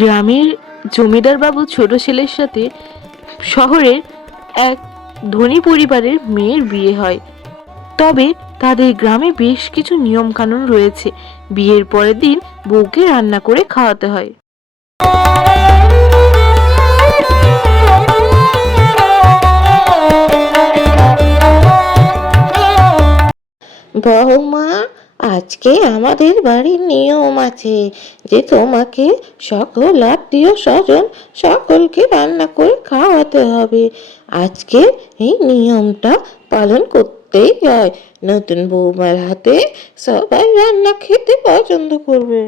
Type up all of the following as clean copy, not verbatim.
গ্রামের জমিদার বাবু ছোট ছেলের সাথে শহরের এক ধনী পরিবারের মেয়ের বিয়ে হয়। তবে তাদের গ্রামে বেশ কিছু নিয়ম কানুন রয়েছে। বিয়ের পরের দিন বউকে রান্না করে খাওয়াতে হয়। বৌমা, আজকে আমাদের বাড়ির নিয়ম আছে যে তোমাকে সকল আত্মীয় স্বজন সকলকে রান্না করে খাওয়াতে হবে। আজকে এই নিয়মটা পালন করতেই হয়। নতুন বৌমার হাতে সবাই রান্না খেতে পছন্দ করবে।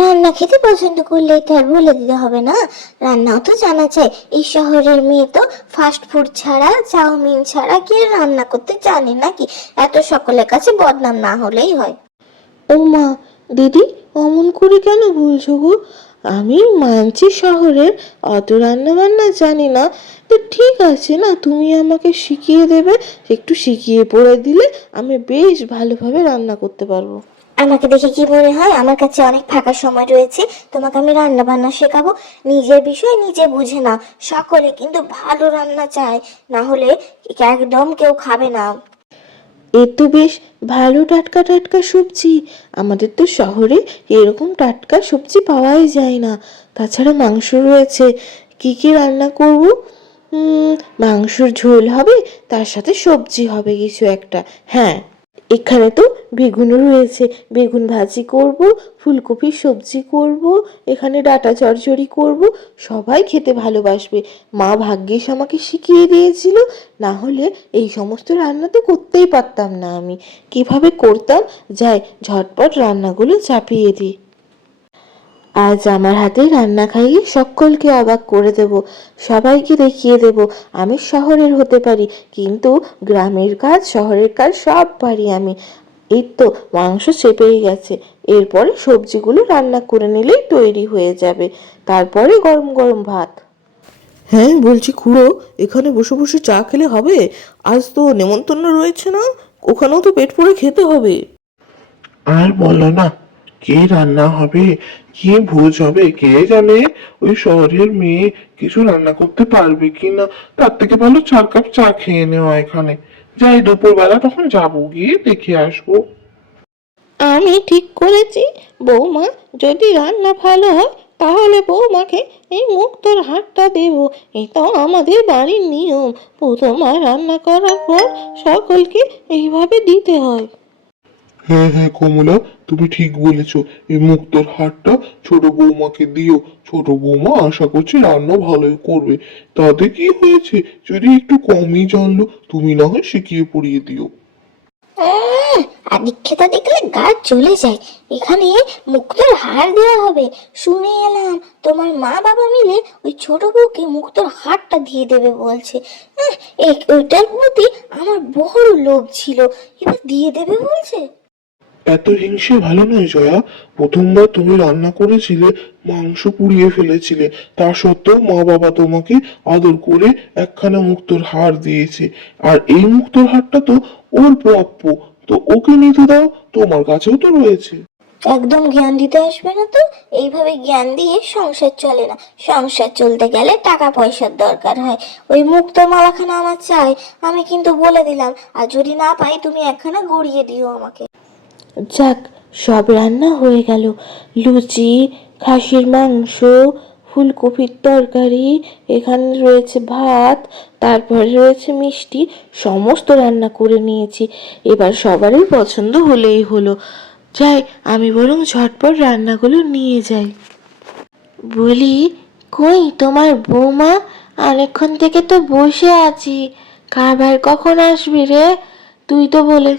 রান্না খেতে পছন্দ করলেই তো আর বলে দিতে হবে না, রান্নাও তো জানা চাই। এই শহরের মেয়ে তো ফাস্ট ফুড ছাড়া, চাউমিন ছাড়া কি আর রান্না করতে জানে নাকি? এত সকলের কাছে বদনাম না হলেই হয়। ও মা, দিদি অমন করে কেন বলছো গো? আমি মানছি শহরের অত রান্না বান্না জানি না, তো ঠিক আছে না, তুমি আমাকে শিখিয়ে দেবে। একটু শিখিয়ে পড়ে দিলে আমি বেশ ভালোভাবে রান্না করতে পারবো। আমাকে দেখে কি মনে হয় আমার কাছে অনেক ফাঁকা সময় রয়েছে? তোমাকে আমি রান্না বান্না শেখাবো। নিজের বিষয় নিজে বুঝে নাও। সকলে কিন্তু ভালো রান্না চায়, না হলে একদম কেউ খাবে না। এ তো বেশ ভালো টাটকা টাটকা সবজি। আমাদের তো শহরে এরকম টাটকা সবজি পাওয়াই যায় না। তাছাড়া মাংস রয়েছে। কি কি রান্না করব? মাংসর ঝোল হবে, তার সাথে সবজি হবে কিছু একটা। হ্যাঁ, এখানে তো বেগুনও রয়েছে। বেগুন ভাজি করব, ফুলকপির সবজি করব, এখানে ডাঁটা চচ্চড়ি করব। সবাই খেতে ভালোবাসবে। মা ভাগ্যিস আমাকে শিখিয়ে দিয়েছিল, না হলে এই সমস্ত রান্না তো করতেই পারতাম না আমি। কিভাবে করতাম, যাই ঝটপট রান্নাগুলো চাপিয়ে দিই। আজ আমার হাতে রান্না খাইয়ে সকলকে অবাক করে দেব। সবাইকে দেখিয়ে দেব আমি শহরের হতে পারি, কিন্তু গ্রামের কাজ শহরের কাজ সব পারি আমি। এই তো মাংস চেপেই গেছে, এরপরে সবজিগুলো রান্না করে নিলেই তৈরি হয়ে যাবে। তারপরে গরম গরম ভাত। হ্যাঁ বলছি খুড়ো, এখানে বসে বসে চা খেলে হবে? আজ তো নেমন্তন্ন রয়েছে না? ওখানেও তো পেট ভরে খেতে হবে। আর বলো না, কে রান্না হবে, কি ভোজ হবে কে জানে। ওই শহরের মেয়ে কিছু রান্না করতে পারবে কিনা। তার থেকে ভালো 4 কাপ চা খেয়ে নেওয়া এখানে। যাই দুপুরবেলা তখন যাবো, গিয়ে দেখে আসবো। আমি ঠিক করেছি, বৌমা যদি রান্না ভালো হয় তাহলে বৌমাকে এই মুক্তোর হারটা দেব। এটা আমাদের বাড়ির নিয়ম। প্রথমবার রান্না করার পর সকলকে এইভাবে দিতে হয়। হ্যাঁ হ্যাঁ কমলা, তুমি ঠিক বলেছো। এই মুক্তোর হারটা ছোট বৌমাকে দিও। ছোট বৌমা আশা করছি রান্না ভালোই করবে। তাতে কি হয়েছে, যদি একটু কমই জানলো, তুমি না হয় শিখিয়ে পড়িয়ে দিও। আদিক্ষেতা দেখলে গা জ্বলে যায়। এখানে মুক্তোর হার দেওয়া হবে শুনে এলাম। তোমার মা বাবা মিলে ওই ছোট বউকে মুক্তোর হারটা দিয়ে দেবে বলছে। ওইটার প্রতি আমার বড় লোভ ছিল, এবার দিয়ে দেবে বলছে। এত হিংসে ভালো নয় জয়া। প্রথমবার তুমি রান্না করেছিলে, মাংস পুড়িয়ে ফেলেছিলে, তা সত্ত্বেও মা বাবা তোমাকে আদর করে একখানা মুক্তোর হার দিয়েছে। আর এই মুক্তোর হারটা তো ওর প্রাপ্য, তো ওকে নিতে দাও, তোমার কাছেও তো রয়েছে। একদম জ্ঞান দিতে আসবে না তো। এইভাবে জ্ঞান দিয়ে সংসার চলে না। সংসার চলতে গেলে টাকা পয়সার দরকার হয়। ওই মুক্ত মালাখানা আমার চাই, আমি কিন্তু বলে দিলাম। আর যদি না পাই তুমি একখানা গড়িয়ে দিও আমাকে। যাক, সব রান্না হয়ে গেল। লুচি, খাসির মাংস, ফুলকপির তরকারি, এখানে রয়েছে ভাত, তারপরে রয়েছে মিষ্টি। সমস্ত রান্না করে নিয়েছি। এবার সবারই পছন্দ হলেই হলো। যাই, আমি বরং ঝটপট রান্নাগুলো নিয়ে যাই। বলি, কই তোমার বৌমা? অনেকক্ষণ থেকে তো বসে আছি। খাবার কখন আসবে রে? তুই তো বলে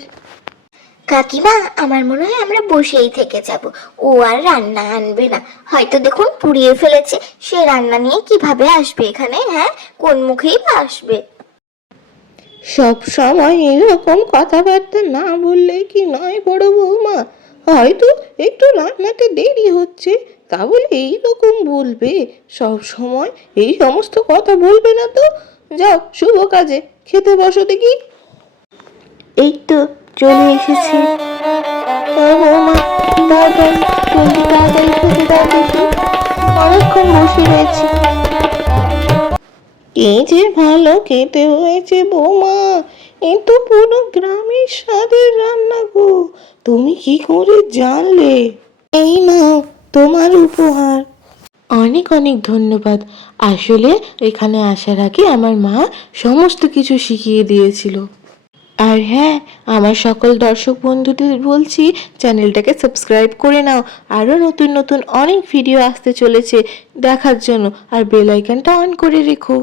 কাকিমা, আমার মনে হয় আমরা বসেই থেকে যাব। ও আর রান্না আনবে না, হয়তো দেখুন পুড়িয়ে ফেলেছে। সে রান্না নিয়ে কিভাবে আসবে এখানে? হ্যাঁ, কোন মুখেই বা আসবে? সব সময় এরকম কথাবার্তা না বললে কি নয় বড় বৌমা? হয়তো একটু রান্নাতে দেরি হচ্ছে, তা বলে এইরকম বলবে? সব সময় এই সমস্ত কথা বলবে না তো। যাও, শুভ কাজে খেতে বসো দেখি। এই তো চলে এসেছি। ও বৌমা, তাড়াতাড়ি, জলদি তাড়াতাড়ি খেতে দাও দেখি। অনেকক্ষণ বসে রয়েছি। এই যে ভালো খেতে হয়েছে বৌমা, এ তো পুরো গ্রামের স্বাদের রান্না গো, তুমি কি করে জানলে? এই নাও তোমার উপহার। অনেক অনেক ধন্যবাদ। আসলে এখানে আসার আগে আমার মা সমস্ত কিছু শিখিয়ে দিয়েছিল। আর হ্যাঁ, আমার সকল দর্শক বন্ধুদের বলছি চ্যানেলটাকে সাবস্ক্রাইব করে নাও, আরও নতুন নতুন অনেক ভিডিও আসতে চলেছে দেখার জন্য, আর বেল আইকনটা অন করে রেখো।